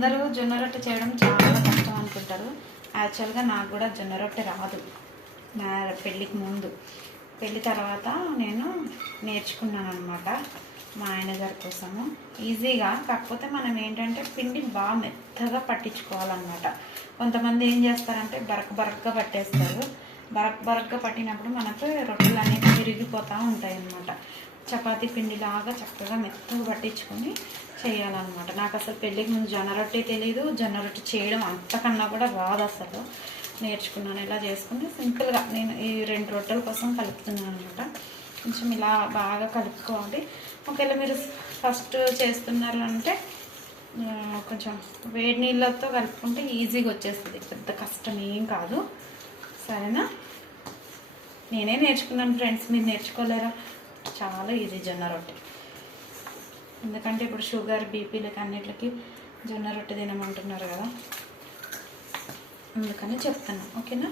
అందరూ జొన్న రొట్టె చేయడం చాలా కష్టం అనుకుంటారు. యాక్చువల్గా నాకు కూడా జొన్న రొట్టె రాదు. నా పెళ్ళికి ముందు, పెళ్ళి తర్వాత నేను నేర్చుకున్నాను అనమాట మా ఆయన గారి కోసము ఈజీగా. కాకపోతే మనం ఏంటంటే పిండి బాగా మెత్తగా పట్టించుకోవాలన్నమాట. కొంతమంది ఏం చేస్తారంటే బరకగా పట్టేస్తారు. బరకగా పట్టినప్పుడు మనకు రొట్టెలు అనేవి విరిగిపోతూ ఉంటాయి అన్నమాట. చపాతీ పిండిలాగా చక్కగా మెత్తగా పట్టించుకొని చేయాలన్నమాట. నాకు అసలు పెళ్ళికి ముందు జొన్న రొట్టె తెలీదు. జొన్న రొట్టె చేయడం అంతకన్నా కూడా రాదు అసలు. నేర్చుకున్నాను. ఇలా చేసుకుని సింపుల్గా నేను ఈ 2 రొట్టెల కోసం కలుపుతున్నాను అనమాట. కొంచెం ఇలా బాగా కలుపుకోవాలి. ఒకవేళ మీరు ఫస్ట్ చేస్తున్నారు అంటే కొంచెం వేడి నీళ్ళతో కలుపుకుంటే ఈజీగా వచ్చేస్తుంది. పెద్ద కష్టం ఏం కాదు. సరేనా? నేనే నేర్చుకున్నాను ఫ్రెండ్స్, మీరు నేర్చుకోలేరా? చాలా ఈజీ జొన్న రొట్టె. ఎందుకంటే ఇప్పుడు షుగర్, బీపీలకి అన్నిటికి జొన్న రొట్టె తినమంటున్నారు కదా, అందుకని చెప్తాను. ఓకేనా?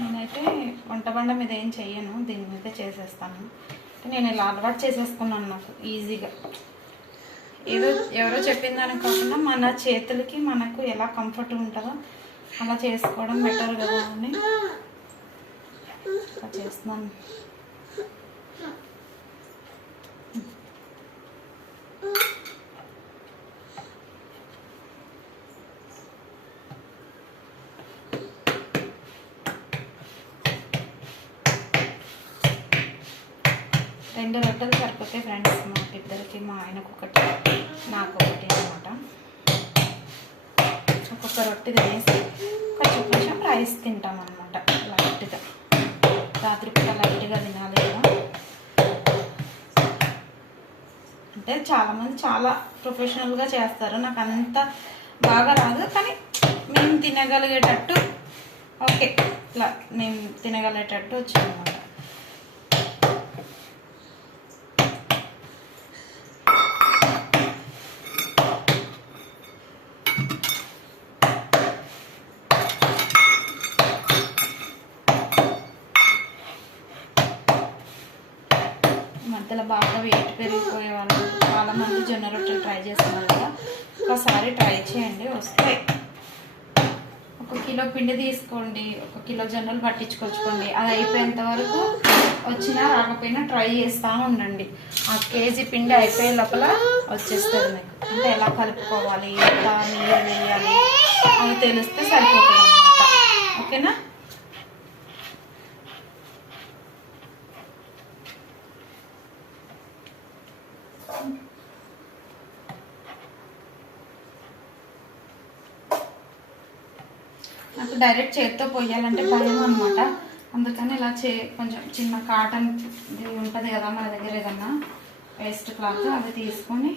నేనైతే వంటబండ మీద ఏం చెయ్యను, దీని మీద చేసేస్తాను. నేను ఇలా అలవాటు చేసేసుకున్నాను నాకు ఈజీగా. ఏదో ఎవరో చెప్పిందని కాకుండా మన చేతులకి మనకు ఎలా కంఫర్ట్ ఉంటుందో అలా చేసుకోవడం బెటర్ కదా అని అలా చేస్తున్నాను. రెండు రొట్టెలు సరిపోతాయి ఫ్రెండ్స్, మాకిద్దరికి. మా ఆయనకు ఒకటి, నాకు ఒకటి అనమాట. ఒక్కొక్క రొట్టె తినేసి కొంచెం రైస్ తింటాం అనమాట లైట్గా. రాత్రిపూట లైట్గా తినాలి కదా. అంటే చాలామంది చాలా ప్రొఫెషనల్గా చేస్తారు. నాకు అంత బాగా రాదు, కానీ మేము తినగలిగేటట్టు ఓకే, ఇట్లా మేము తినగలిగేటట్టు వచ్చామన్నమాట. మధ్యలో బాగా వెయిట్ పెరిగిపోయే వాళ్ళు చాలామంది జొన్న రొట్టెలు ట్రై చేస్తున్నారు కదా, ఒకసారి ట్రై చేయండి, వస్తాయి. 1 కిలో పిండి తీసుకోండి, 1 కిలో జొన్నలు పట్టించుకొచ్చుకోండి. అది అయిపోయేంత వరకు వచ్చినా రాకపోయినా ట్రై చేస్తూ ఉండండి. ఆ కేజీ పిండి అయిపోయే లోపల వచ్చేస్తుంది మీకు. అంటే ఎలా కలుపుకోవాలి, ఎలా నీళ్ళు వేయాలి అని తెలిస్తే సరిపోతుంది అన్నమాట. ఓకేనా? నాకు డైరెక్ట్ చేతితో పోయాలంటే భయం అనమాట. అందుకని ఇలా కొంచెం చిన్న కాటన్ ఉంటుంది కదా మన దగ్గర, ఏదన్నా వేస్ట్ క్లాత్ అది తీసుకొని